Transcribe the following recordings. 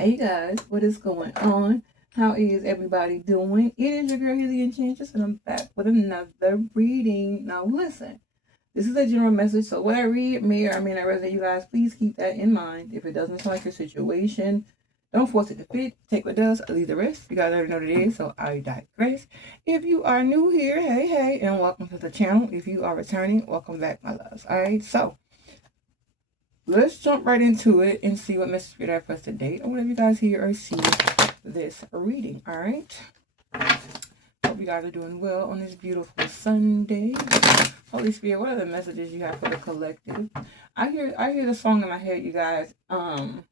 Hey guys, what is going on? How is everybody doing? It is your girl here, the Enchantress, and I'm back with another reading. Now listen, this is a general message, so what I read may or may not resonate. You guys, please keep that in mind. If it doesn't sound like your situation, don't force it to fit. Take what does, leave the rest. You guys already know what it is, so I digress. If you are new here, hey, and welcome to the channel. If you are returning, welcome back, my loves. Alright, so let's jump right into it and see what message we have for us today, or whatever you guys hear or see this reading. All right. Hope you guys are doing well on this beautiful Sunday. Holy Spirit, what are the messages you have for the collective? I hear the song in my head, you guys. I'm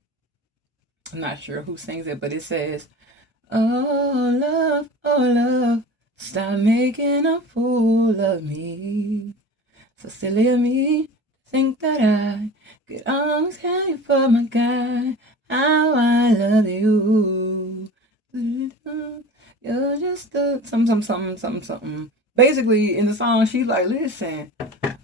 not sure who sings it, but it says, oh love, stop making a fool of me. So silly of me, think that I could always care for my guy. How I love you. You're just a something. Basically, in the song, she's like, listen,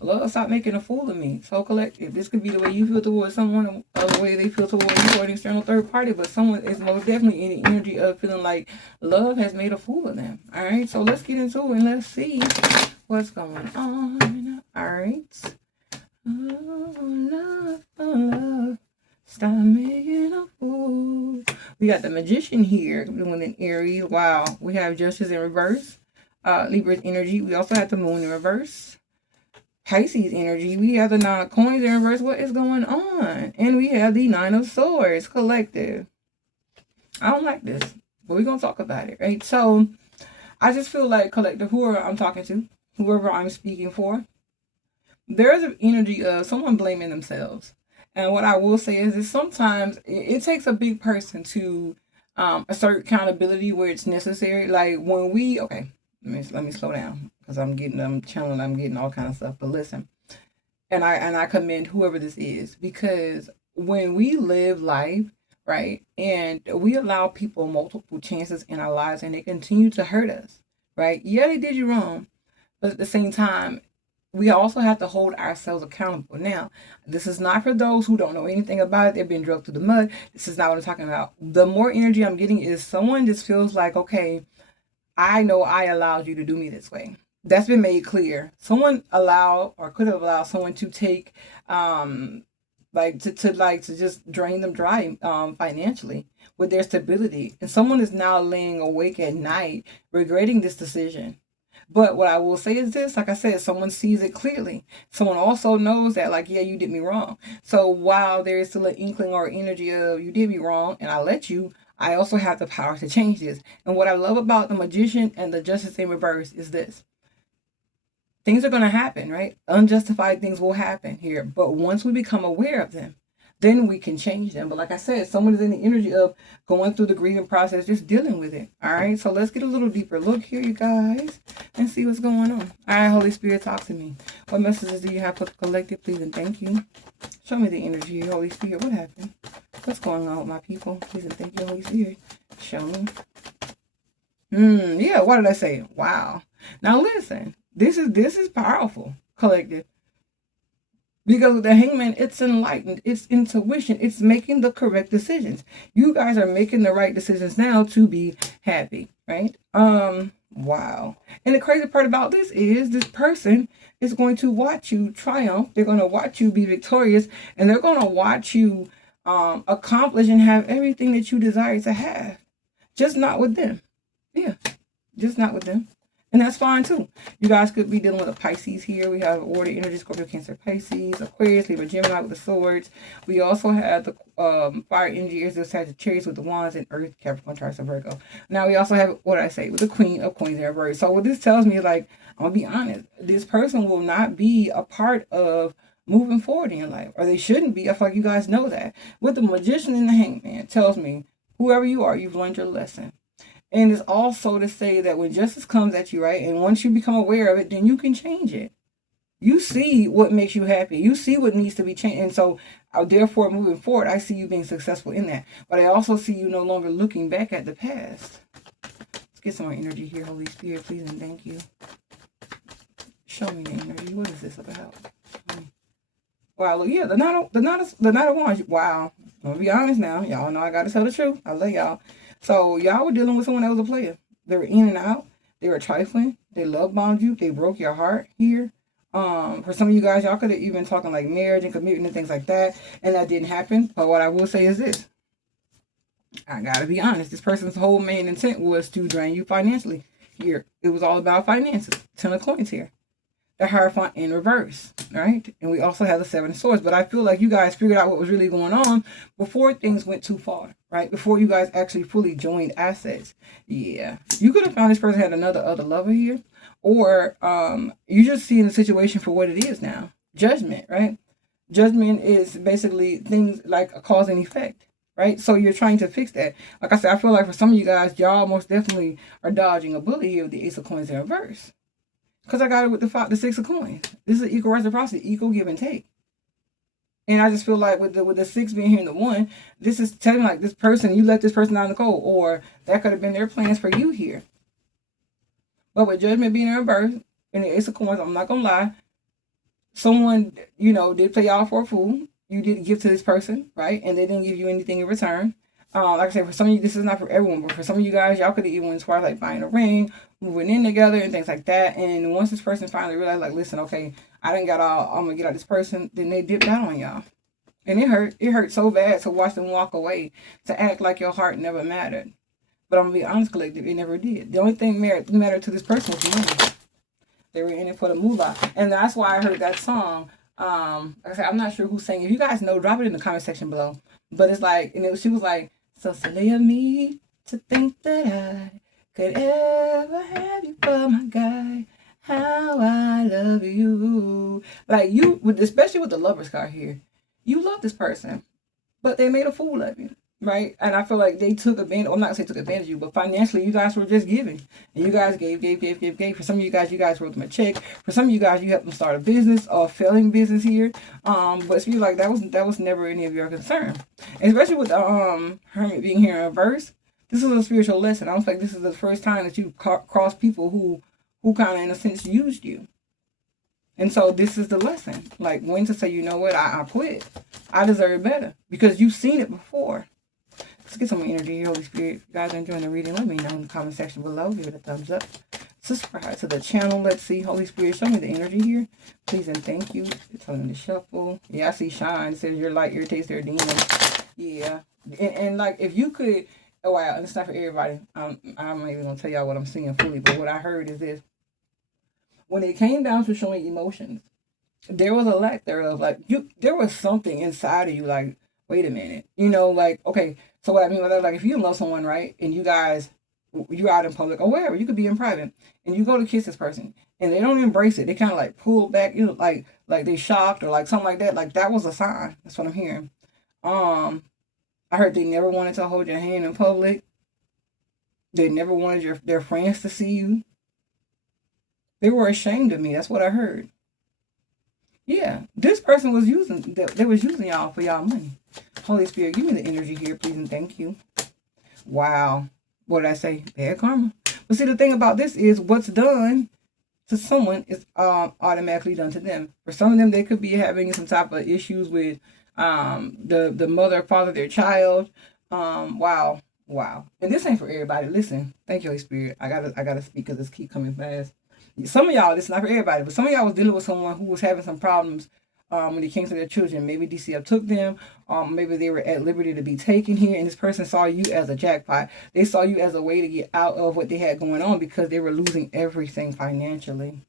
love, stop making a fool of me. So collective. This could be the way you feel towards someone, or the way they feel towards you, or an external third party, but someone is most definitely in the energy of feeling like love has made a fool of them. All right, so let's get into it and let's see what's going on. All right. Oh, love, stop making a fool. We got the Magician here doing an Aries. Wow. We have Justice in reverse. Libra's energy. We also have the Moon in reverse. Pisces energy. We have the Nine of Coins in reverse. What is going on? And we have the Nine of Swords collective. I don't like this, but we're going to talk about it, right? So I just feel like collective, whoever I'm talking to, whoever I'm speaking for, there is an energy of someone blaming themselves. And what I will say is that sometimes it takes a big person to assert accountability where it's necessary. Like when we, okay, let me slow down because I'm getting all kind of stuff. But listen, and I commend whoever this is, because when we live life, right, and we allow people multiple chances in our lives and they continue to hurt us, right? Yeah, they did you wrong, but at the same time, we also have to hold ourselves accountable. Now, this is not for those who don't know anything about it. They're being drugged through the mud. This is not what I'm talking about. The more energy I'm getting is someone just feels like, okay, I know I allowed you to do me this way. That's been made clear. Someone allowed or could have allowed someone to take, to just drain them dry financially with their stability. And someone is now laying awake at night regretting this decision. But what I will say is this, like I said, someone sees it clearly. Someone also knows that, like, yeah, you did me wrong. So while there is still an inkling or energy of you did me wrong and I let you, I also have the power to change this. And what I love about the Magician and the Justice in reverse is this. Things are going to happen, right? Unjustified things will happen here. But once we become aware of them, then we can change them. But like I said, someone is in the energy of going through the grieving process, just dealing with it. All right. So let's get a little deeper look here, you guys, and see what's going on. All right, Holy Spirit, talk to me. What messages do you have for the collective, please, and thank you. Show me the energy, Holy Spirit. What happened? What's going on with my people? Please and thank you, Holy Spirit. Show me. Yeah, what did I say? Wow. Now listen, this is powerful, collective. Because the Hangman, it's enlightened, it's intuition, it's making the correct decisions. You guys are making the right decisions now to be happy, right? Wow. And the crazy part about this is this person is going to watch you triumph. They're going to watch you be victorious, and they're going to watch you accomplish and have everything that you desire to have. Just not with them. Yeah, just not with them. And that's fine too. You guys could be dealing with a Pisces here. We have Order Energy, Scorpio, Cancer, Pisces, Aquarius, Libra, Gemini with the swords. We also have the fire energy is the Sagittarius with the wands, and Earth, Capricorn, Taurus, and Virgo. Now we also have, what did I say, with the Queen of Coins and reverse. So what this tells me is, like, I'm gonna be honest, this person will not be a part of moving forward in your life, or they shouldn't be. I feel like you guys know that. With the Magician and the Hangman, it tells me whoever you are, you've learned your lesson. And it's also to say that when justice comes at you, right, and once you become aware of it, then you can change it. You see what makes you happy. You see what needs to be changed. And so, therefore, moving forward, I see you being successful in that. But I also see you no longer looking back at the past. Let's get some more energy here, Holy Spirit, please, and thank you. Show me the energy. What is this about? Wow, look, yeah, the Knight of Wands. Wow, I'm gonna be honest now. Y'all know I gotta tell the truth. I love y'all. So y'all were dealing with someone that was a player. They were in and out. They were trifling. They love bombed you. They broke your heart here. For some of you guys, y'all could have even talking like marriage and commitment and things like that, and that didn't happen. But what I will say is this: I gotta be honest. This person's whole main intent was to drain you financially. Here, it was all about finances. 10 of Coins here. The Hierophant in reverse, right? And we also have the Seven of Swords. But I feel like you guys figured out what was really going on before things went too far, right? Before you guys actually fully joined assets. Yeah. You could have found this person had other lover here. Or you just seeing the situation for what it is now. Judgment, right? Judgment is basically things like a cause and effect, right? So you're trying to fix that. Like I said, I feel like for some of you guys, y'all most definitely are dodging a bullet here with the Ace of Coins in reverse. Because I got it with the 6 of Coins. This is equal reciprocity, equal give and take. And I just feel like with the 6 being here in the 1, this is telling like this person, you let this person out in the cold, or that could have been their plans for you here. But with Judgment being in reverse and the Ace of Coins, I'm not gonna lie, someone, did play y'all for a fool. You did give to this person, right? And they didn't give you anything in return. Like I said, for some of you, this is not for everyone, but for some of you guys, y'all could have even went as far as like buying a ring, moving in together, and things like that. And once this person finally realized, like, listen, okay, I didn't got all, I'm gonna get out this person, then they dipped out on y'all. And it hurt. It hurt so bad to watch them walk away, to act like your heart never mattered. But I'm gonna be honest, collective, it never did. The only thing mattered to this person was money. They were in it for the moolah. And that's why I heard that song. Like I said, I'm not sure who sang it. If you guys know, drop it in the comment section below. But it's like, she was like, so silly of me to think that I could ever have you for my guy. How I love you. Like especially with the Lovers card here. You love this person, but they made a fool of you. Right? And I feel like they took advantage. I'm not gonna say took advantage of you, but financially, you guys were just giving. And you guys gave. For some of you guys wrote them a check. For some of you guys, you helped them start a business or failing business here. But it's really like that was never any of your concern. And especially with the Hermit being here in reverse, this is a spiritual lesson. I don't think this is the first time that you cross people who kind of in a sense used you. And so this is the lesson. Like when to say, you know what, I quit. I deserve better because you've seen it before. Let's get some energy here, Holy Spirit. If you guys are enjoying the reading, let me know in the comment section below. Give it a thumbs up. Subscribe to the channel. Let's see. Holy Spirit, show me the energy here. Please and thank you. It's telling me to shuffle. Yeah, I see shine. It says your light irritates their demons. Yeah. And like if you could, oh wow, and it's not for everybody. I'm not even going to tell y'all what I'm seeing fully, but what I heard is this. When it came down to showing emotions, there was a lack thereof. Like there was something inside of you like, wait a minute. Like, okay, so what I mean by that, like if you love someone, right, and you're out in public or wherever, you could be in private, and you go to kiss this person, and they don't embrace it. They kind of like pull back, like they shocked or like something like that. Like that was a sign. That's what I'm hearing. I heard they never wanted to hold your hand in public. They never wanted their friends to see you. They were ashamed of me. That's what I heard. Yeah, this person was they was using y'all for y'all money. Holy Spirit, give me the energy here, please, and thank you. Wow. What did I say? Bad karma. But see, the thing about this is what's done to someone is automatically done to them. For some of them, they could be having some type of issues with the mother or father of their child. Wow. And this ain't for everybody. Listen, thank you, Holy Spirit. I gotta speak because this keep coming fast. Some of y'all, this is not for everybody, but some of y'all was dealing with someone who was having some problems when it came to their children. Maybe DCF took them, maybe they were at liberty to be taken here, and this person saw you as a jackpot. They saw you as a way to get out of what they had going on because they were losing everything financially.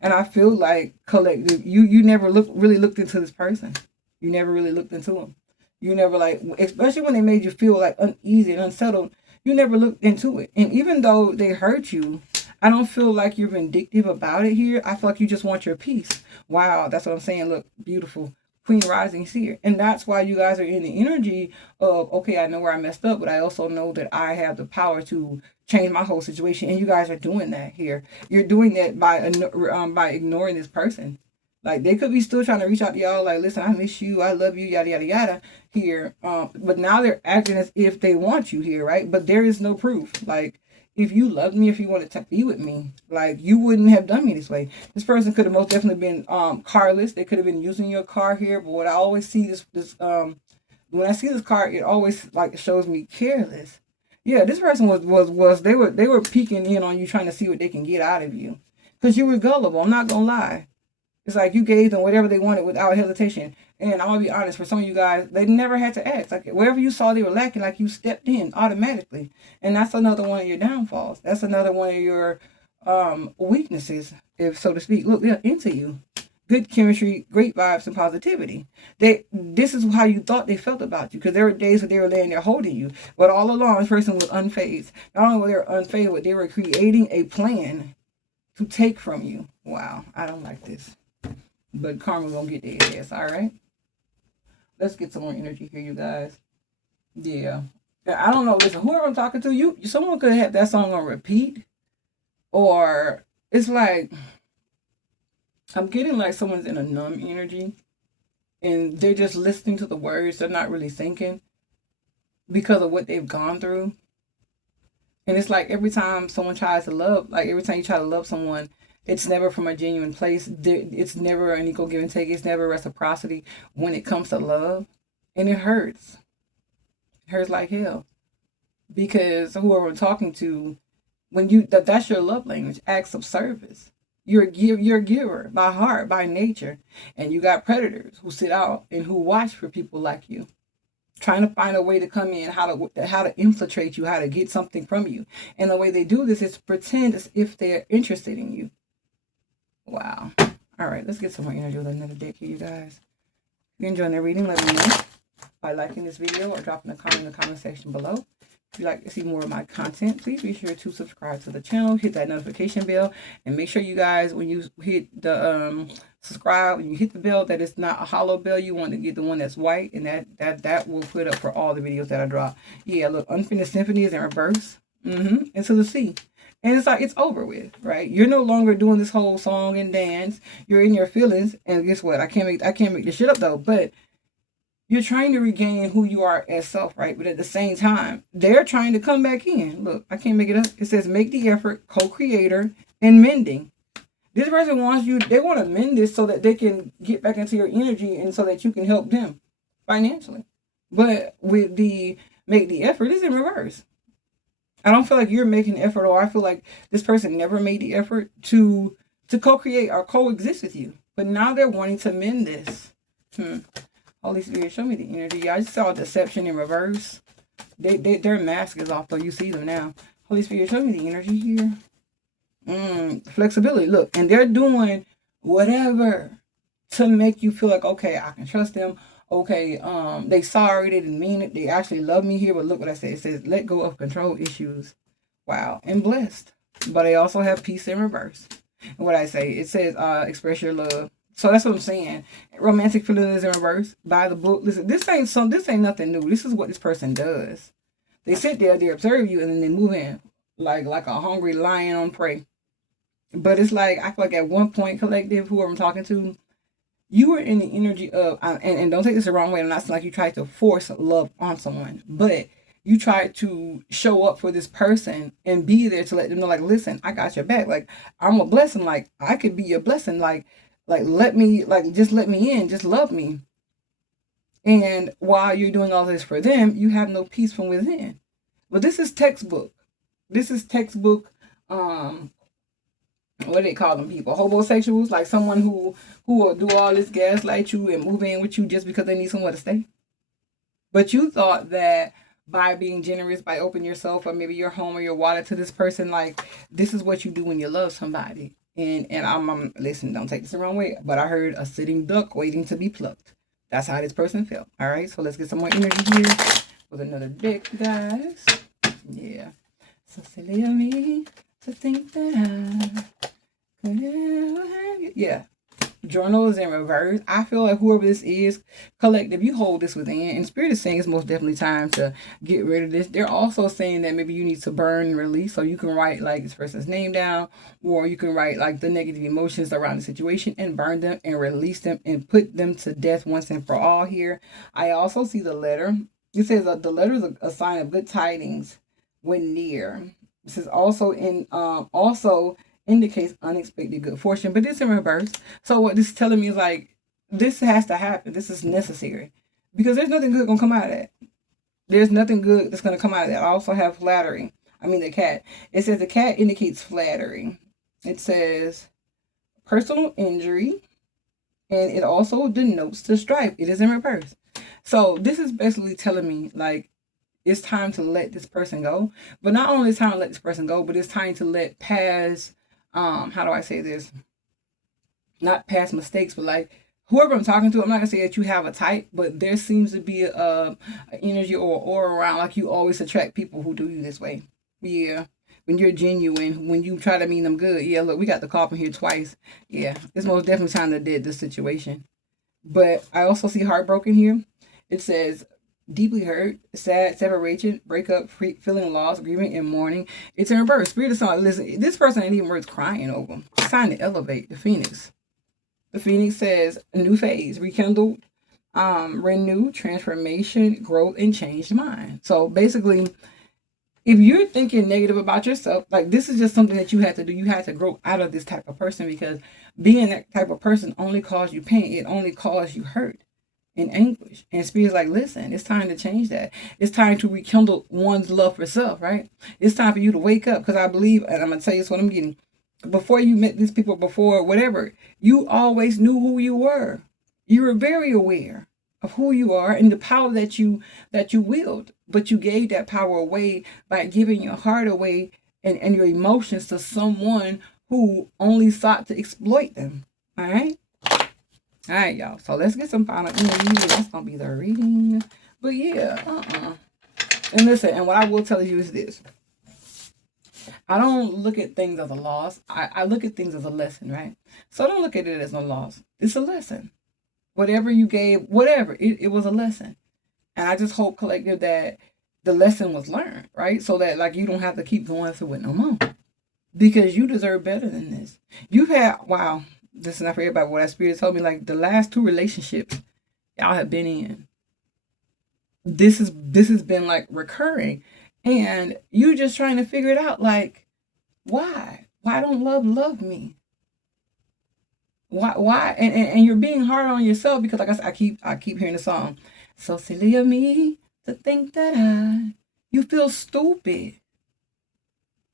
And I feel like collective, you never really looked into this person. You never really looked into them. You never especially when they made you feel like uneasy and unsettled, you never looked into it. And even though they hurt you, I don't feel like you're vindictive about it here. I feel like you just want your peace. Wow, that's what I'm saying. Look, beautiful. Queen Rising's here. And that's why you guys are in the energy of, okay, I know where I messed up, but I also know that I have the power to change my whole situation. And you guys are doing that here. You're doing that by ignoring this person. Like, they could be still trying to reach out to y'all, like, listen, I miss you, I love you, yada, yada, yada, here. But now they're acting as if they want you here, right? But there is no proof. Like, if you loved me, if you wanted to be with me, like, you wouldn't have done me this way. This person could have most definitely been carless. They could have been using your car here. But what I always see this when I see this car, it always like shows me careless. Yeah, this person was they were peeking in on you, trying to see what they can get out of you, because you were gullible. I'm not gonna lie. It's like you gave them whatever they wanted without hesitation. And I'll be honest, for some of you guys, they never had to ask. Like, wherever you saw they were lacking, like, you stepped in automatically. And that's another one of your downfalls. That's another one of your weaknesses, if so to speak. Look, they're into you. Good chemistry, great vibes, and positivity. This is how you thought they felt about you, because there were days when they were laying there holding you. But all along, this person was unfazed. Not only were they unfazed, but they were creating a plan to take from you. Wow, I don't like this. But karma gonna get their ass, all right? Let's get some more energy here, you guys. Yeah. I don't know. Listen, whoever I'm talking to, someone could have that song on repeat. Or it's like, I'm getting like someone's in a numb energy. And they're just listening to the words. They're not really thinking, because of what they've gone through. And it's like every time someone tries to love, like every time you try to love someone, it's never from a genuine place. It's never an equal give and take. It's never reciprocity when it comes to love. And it hurts. It hurts like hell. Because whoever I'm talking to, when that's your love language, acts of service. You're a giver by heart, by nature. And you got predators who sit out and who watch for people like you, trying to find a way to come in, how to infiltrate you, how to get something from you. And the way they do this is to pretend as if they're interested in you. Wow. All right, let's get some more energy with another deck here, you guys. If you're enjoying the reading, let me know by liking this video or dropping a comment in the comment section below. If you'd like to see more of my content, please be sure to subscribe to the channel, hit that notification bell, and make sure you guys, when you hit the subscribe, when you hit the bell, that it's not a hollow bell. You want to get the one that's white, and that will put up for all the videos that I drop. Yeah, look, Unfinished Symphony is in reverse. Into the sea. And it's like, it's over with, right? You're no longer doing this whole song and dance. You're in your feelings. And guess what? I can't make this shit up though. But you're trying to regain who you are as self, right? But at the same time, they're trying to come back in. Look, I can't make it up. It says make the effort, co-creator, and mending. This person wants you, they want to mend this so that they can get back into your energy and so that you can help them financially. But with the make the effort, it's in reverse. I don't feel like you're making the effort, or I feel like this person never made the effort to co-create or coexist with you. But now they're wanting to mend this. Holy Spirit, show me the energy. I just saw deception in reverse. Their mask is off, though. You see them now. Holy Spirit, show me the energy here. Flexibility. Look, and they're doing whatever to make you feel like, okay, I can trust them. Okay, they sorry, they didn't mean it. They actually love me here. But look what I said. It says, let go of control issues. Wow. And blessed. But they also have peace in reverse. And what I say, it says, express your love. So that's what I'm saying. Romantic feelings is in reverse. Buy the book. Listen, this ain't nothing new. This is what this person does. They sit there, they observe you, and then they move in like a hungry lion on prey. But it's like, I feel like at one point, collective, whoever I'm talking to, you were in the energy of, and don't take this the wrong way, I'm not saying like you tried to force love on someone, but you tried to show up for this person and be there to let them know, like, listen, I got your back. Like, I'm a blessing. Like, I could be your blessing. Like let me, like, just let me in, just love me. And while you're doing all this for them, you have no peace from within. But this is textbook. What do they call them people? Homosexuals, like someone who will do all this, gaslight you and move in with you just because they need somewhere to stay. But you thought that by being generous, by opening yourself or maybe your home or your wallet to this person, like, this is what you do when you love somebody. And I'm listen, don't take this the wrong way, but I heard a sitting duck waiting to be plucked. That's how this person felt. All right, so let's get some more energy here with another deck, guys. Yeah. So silly of me to think that I could ever have you. Yeah. Journal is in reverse. I feel like whoever this is, collective, you hold this within. And Spirit is saying it's most definitely time to get rid of this. They're also saying that maybe you need to burn and release. So you can write like this person's name down, or you can write like the negative emotions around the situation and burn them and release them and put them to death once and for all here. I also see the letter. It says the letter is a sign of good tidings when near. This is also indicates unexpected good fortune, but it's in reverse. So what this is telling me is like this has to happen. This is necessary because there's nothing good gonna come out of that. There's nothing good that's gonna come out of that. I also have flattery. I mean the cat. It says the cat indicates flattery. It says personal injury, and it also denotes the strife. It is in reverse. So this is basically telling me like it's time to let this person go. But not only is time to let this person go, but it's time to let past how do I say this? Not past mistakes, but like whoever I'm talking to, I'm not gonna say that you have a type, but there seems to be a energy or aura around like you always attract people who do you this way. Yeah. When you're genuine, when you try to mean them good. Yeah, look, we got the call from here twice. Yeah, it's most definitely time to dead this situation. But I also see heartbroken here. It says deeply hurt, sad, separation, breakup, feeling lost, grieving, and mourning. It's in reverse. Spirit of song. Listen, this person ain't even worth crying over. It's time to elevate the phoenix. The phoenix says a new phase, rekindled, renew, transformation, growth, and changed mind. So basically, if you're thinking negative about yourself, like this is just something that you had to do. You had to grow out of this type of person because being that type of person only caused you pain. It only caused you hurt and anguish. And Spirit's like, listen, it's time to change that. It's time to rekindle one's love for self, right? It's time for you to wake up because I believe, and I'm going to tell you what I'm getting. Before you met these people, before whatever, you always knew who you were. You were very aware of who you are and the power that you wield, but you gave that power away by giving your heart away and your emotions to someone who only sought to exploit them. All right, y'all. So let's get some final energy. That's gonna be the reading. But yeah, and listen, and what I will tell you is this. I don't look at things as a loss. I look at things as a lesson, right? So don't look at it as a loss. It's a lesson. Whatever you gave, whatever, it was a lesson. And I just hope, collective, that the lesson was learned, right? So that like you don't have to keep going through it no more. Because you deserve better than this. You've had, wow, this is not for everybody, what that spirit told me, like the last 2 relationships y'all have been in. This has been like recurring. And you just trying to figure it out, like, why? Why don't love me? Why? And you're being hard on yourself because like I said, I keep hearing the song. So silly of me to think that you feel stupid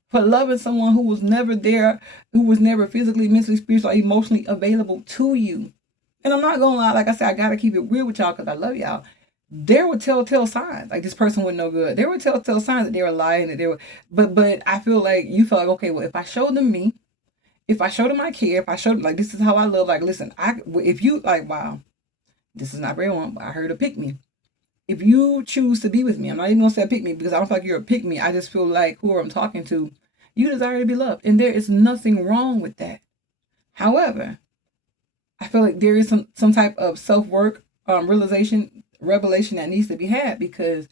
for loving someone who was never there, who was never physically, mentally, spiritually, or emotionally available to you. And I'm not gonna lie, like I said, I gotta keep it real with y'all because I love y'all. There were telltale signs, like this person was no good. There were telltale signs that they were lying, that they were. But I feel like you feel like, okay, well, if I showed them me, if I showed them I care, if I showed them like this is how I love, like listen, if you like, wow, this is not very one, but I heard a pick me. If you choose to be with me, I'm not even gonna say pick me because I don't feel like you're a pick me. I just feel like whoever I'm talking to, you desire to be loved, and there is nothing wrong with that. However, I feel like there is some type of self work, revelation that needs to be had because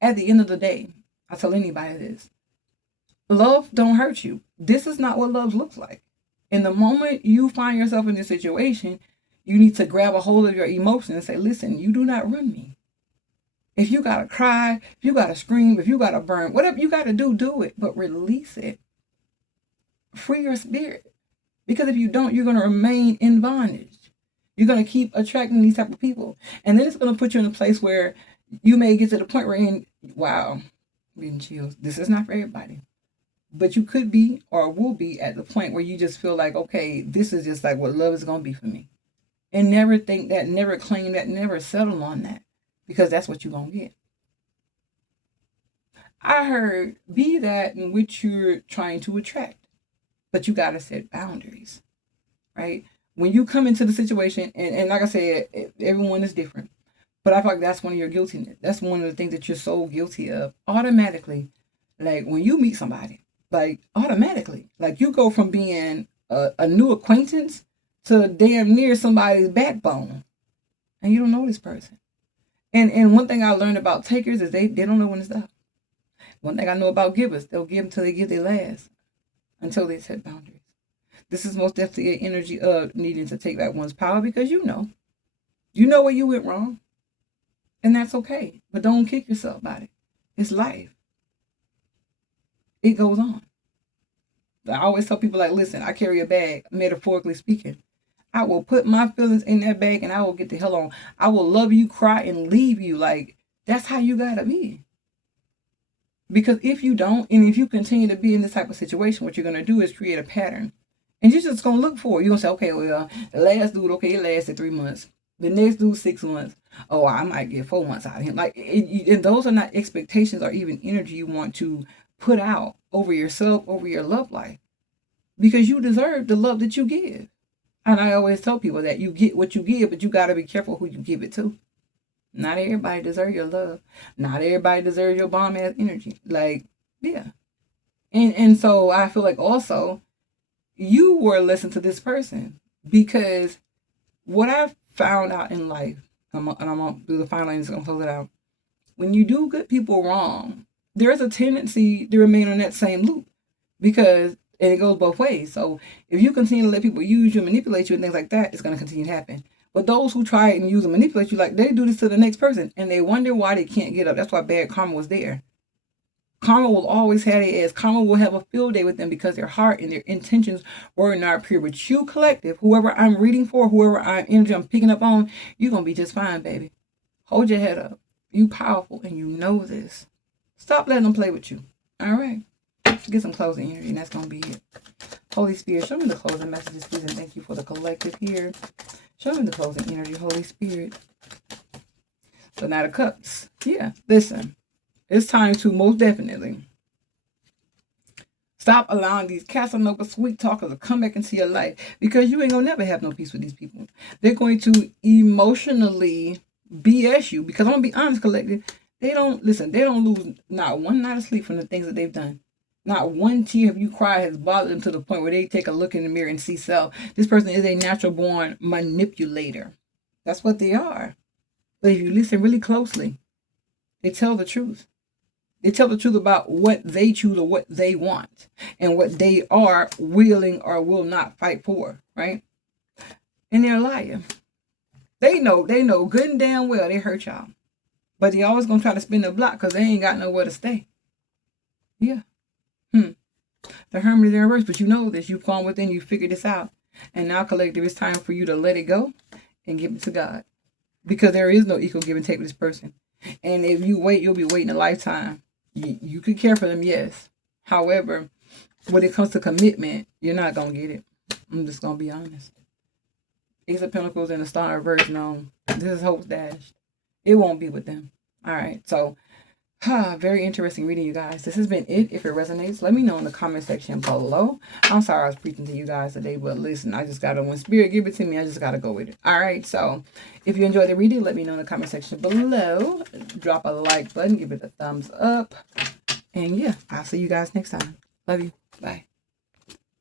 at the end of the day, I tell anybody this: love don't hurt you. This is not what love looks like. In the moment you find yourself in this situation, you need to grab a hold of your emotions and say, listen, you do not run me. If you gotta cry, if you gotta scream, if you gotta burn, whatever you gotta do it, but release it. Free your spirit. Because if you don't, you're gonna remain in bondage. You're gonna keep attracting these type of people. And then it's gonna put you in a place where you may get to the point where wow, getting chills. This is not for everybody. But you could be or will be at the point where you just feel like, okay, this is just like what love is gonna be for me. And never think that, never claim that, never settle on that. Because that's what you're gonna get. I heard be that in which you're trying to attract. But you gotta set boundaries. Right? When you come into the situation, and like I said, everyone is different. But I feel like that's one of your guiltiness. That's one of the things that you're so guilty of. Automatically, like when you meet somebody, like automatically, like you go from being a new acquaintance to damn near somebody's backbone, and you don't know this person. And one thing I learned about takers is they don't know when to stop. One thing I know about givers, they'll give until they give their last, until they set boundaries. This is most definitely an energy of needing to take back one's power because you know where you went wrong, and that's okay. But don't kick yourself about it. It's life. It goes on. I always tell people, like, listen, I carry a bag, metaphorically speaking. I will put my feelings in that bag and I will get the hell on. I will love you, cry, and leave you. Like, that's how you gotta be. Because if you don't, and if you continue to be in this type of situation, what you're gonna do is create a pattern. And you're just gonna look for it. You're gonna say, okay, well, the last dude, okay, it lasted 3 months. The next dude, 6 months. Oh, I might get 4 months out of him. Like, and those are not expectations or even energy you want to put out over yourself, over your love life. Because you deserve the love that you give. And I always tell people that you get what you give, but you got to be careful who you give it to. Not everybody deserves your love. Not everybody deserves your bomb ass energy. Like, yeah. And so I feel like also you were a lesson to this person, because what I've found out in life, and I'm going to do the final and just going to close it out. When you do good people wrong, there's a tendency to remain on that same loop, because, and it goes both ways. So if you continue to let people use you, manipulate you, and things like that, it's going to continue to happen. But those who try and use and manipulate you, like, they do this to the next person, and they wonder why they can't get up. That's why bad karma was there. Karma will always have their ass. Karma will have a field day with them, because their heart and their intentions were not pure. But you, collective, whoever I'm reading for, whoever I'm picking up on, you're going to be just fine, baby. Hold your head up. You powerful, and you know this. Stop letting them play with you. All right. Get some closing energy, and that's going to be it. Holy Spirit, show me the closing messages, please, and thank you for the collective here. Show me the closing energy, Holy Spirit. So now the cups. Yeah, listen. It's time to most definitely stop allowing these Casanova sweet talkers to come back into your life, because you ain't going to never have no peace with these people. They're going to emotionally BS you, because I'm going to be honest, collective. They don't lose not one night of sleep from the things that they've done. Not one tear of you cry has bothered them to the point where they take a look in the mirror and see self. This person is a natural born manipulator. That's what they are. But if you listen really closely, they tell the truth. They tell the truth about what they choose or what they want, and what they are willing or will not fight for, right? And they're lying. They know good and damn well they hurt y'all. But they always gonna try to spin the block, because they ain't got nowhere to stay. Yeah. The Hermit is in reverse, but you know this. You've gone within, you figured this out. And now, collective, it's time for you to let it go and give it to God. Because there is no equal give and take with this person. And if you wait, you'll be waiting a lifetime. You could care for them, yes. However, when it comes to commitment, you're not going to get it. I'm just going to be honest. Ace of Pentacles and the Star in reverse, no. This is hope dashed. It won't be with them. All right, so very interesting reading, you guys. This has been it. If it resonates, let me know in the comment section below. I'm sorry I was preaching to you guys today, but listen, I just gotta, when spirit give it to me, I just gotta go with it. All right, so if you enjoyed the reading, let me know in the comment section below. Drop a like button, give it a thumbs up, and yeah, I'll see you guys next time. Love you. Bye.